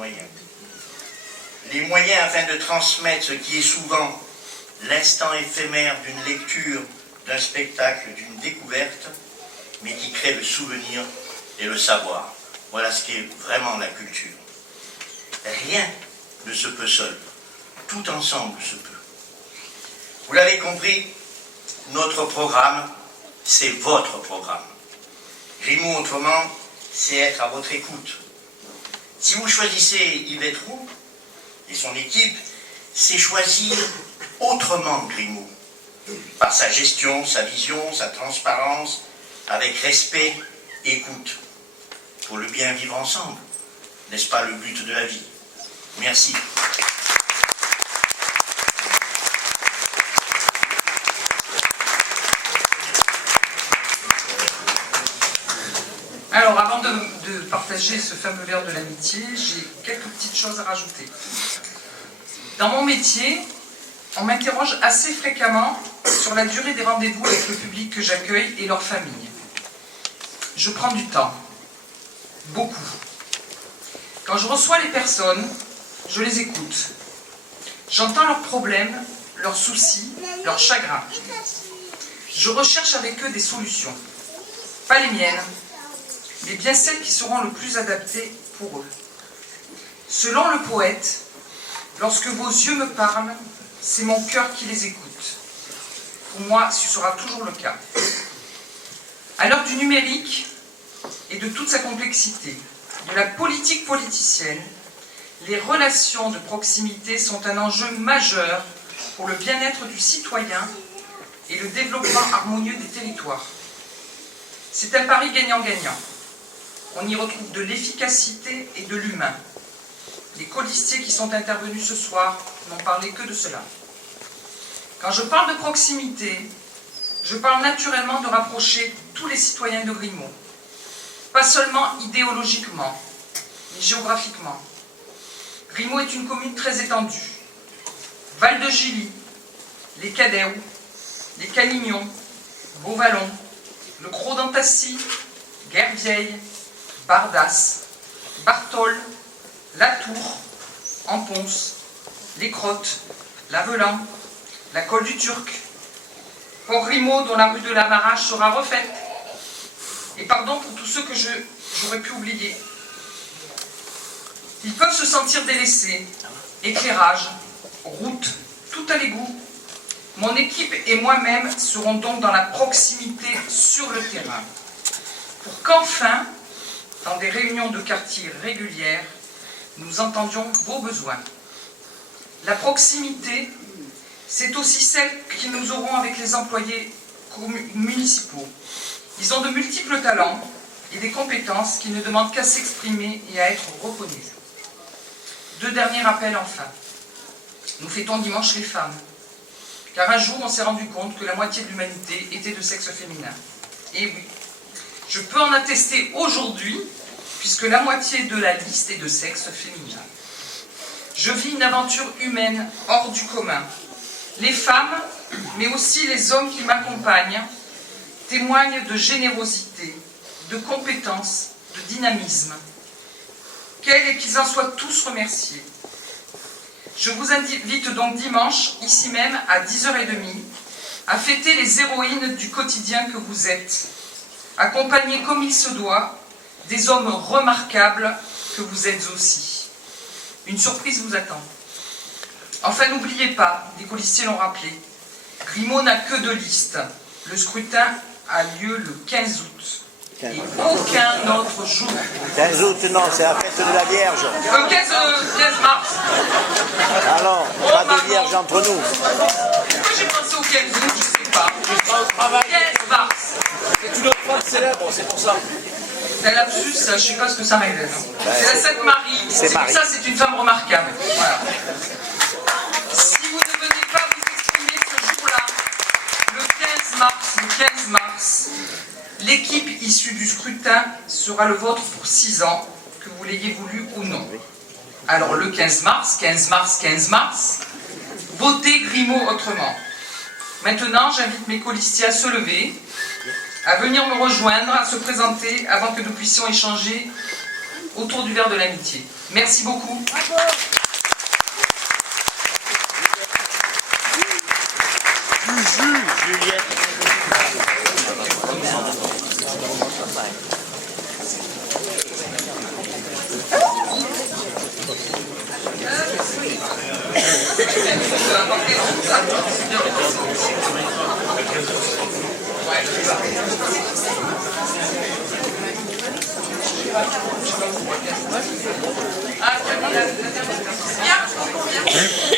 moyens. Les moyens afin de transmettre ce qui est souvent l'instant éphémère d'une lecture, d'un spectacle, d'une découverte, mais qui crée le souvenir et le savoir. Voilà ce qui est vraiment la culture. Rien ne se peut seul. Tout ensemble se peut. Vous l'avez compris, notre programme, c'est votre programme. Grimaud autrement, c'est être à votre écoute. Si vous choisissez Yvette Roux et son équipe, c'est choisir autrement Grimaud. Par sa gestion, sa vision, sa transparence, avec respect, écoute. Pour le bien vivre ensemble, n'est-ce pas le but de la vie? Merci. Alors, avant de partager ce fameux verre de l'amitié, j'ai quelques petites choses à rajouter. Dans mon métier, on m'interroge assez fréquemment sur la durée des rendez-vous avec le public que j'accueille et leurs familles. Je prends du temps. Beaucoup. Quand je reçois les personnes, je les écoute. J'entends leurs problèmes, leurs soucis, leurs chagrins. Je recherche avec eux des solutions. Pas les miennes, mais bien celles qui seront le plus adaptées pour eux. Selon le poète, lorsque vos yeux me parlent, c'est mon cœur qui les écoute. Pour moi, ce sera toujours le cas. À l'heure du numérique et de toute sa complexité, de la politique politicienne, les relations de proximité sont un enjeu majeur pour le bien-être du citoyen et le développement harmonieux des territoires. C'est un pari gagnant-gagnant. On y retrouve de l'efficacité et de l'humain. Les colistiers qui sont intervenus ce soir n'ont parlé que de cela. Quand je parle de proximité, je parle naturellement de rapprocher tous les citoyens de Grimaud. Pas seulement idéologiquement, mais géographiquement. Grimaud est une commune très étendue. Val-de-Gilly, les Cadets, les Calignons, Beauvallon, le Gros d'Antassi, Guervieille, Bardas, Bartol, La Tour, Amponce, Les Crottes, l'Avelan, la Colle du Turc, Port-Grimaud dont la rue de la Marache sera refaite. Et pardon pour tous ceux que j'aurais pu oublier. Ils peuvent se sentir délaissés. Éclairage, route, tout à l'égout. Mon équipe et moi-même serons donc dans la proximité sur le terrain. Pour qu'enfin, dans des réunions de quartier régulières, nous entendions vos besoins. La proximité, c'est aussi celle que nous aurons avec les employés municipaux. Ils ont de multiples talents et des compétences qui ne demandent qu'à s'exprimer et à être reconnus. Deux derniers rappels enfin. Nous fêtons dimanche les femmes, car un jour on s'est rendu compte que la moitié de l'humanité était de sexe féminin. Et oui, je peux en attester aujourd'hui, puisque la moitié de la liste est de sexe féminin. Je vis une aventure humaine hors du commun. Les femmes, mais aussi les hommes qui m'accompagnent, témoignent de générosité, de compétence, de dynamisme. Et qu'ils en soient tous remerciés. Je vous invite donc dimanche, ici même, à 10h30, à fêter les héroïnes du quotidien que vous êtes, accompagnés comme il se doit des hommes remarquables que vous êtes aussi. Une surprise vous attend. Enfin, n'oubliez pas, les colistiers l'ont rappelé, Grimaud n'a que 2 listes. Le scrutin a lieu le 15 août. Et aucun autre jour. 15 août, non, c'est la fête de la Vierge. 15 mars. Alors, pas de Vierge entre nous. Pourquoi j'ai pensé au 15 août, je ne sais pas. 15 mars. C'est une autre fête célèbre, c'est pour ça. C'est un lapsus, ça, je ne sais pas ce que ça révèle. C'est la Sainte Marie. C'est pour ça, c'est une femme remarquable. Voilà. Si vous ne venez pas vous exprimer ce jour-là, le 15 mars, l'équipe issue du scrutin sera le vôtre pour 6 ans, que vous l'ayez voulu ou non. Alors le 15 mars, votez Grimaud autrement. Maintenant, j'invite mes colistiers à se lever, à venir me rejoindre, à se présenter avant que nous puissions échanger autour du verre de l'amitié. Merci beaucoup. Juliette. Ah, bien, on convient.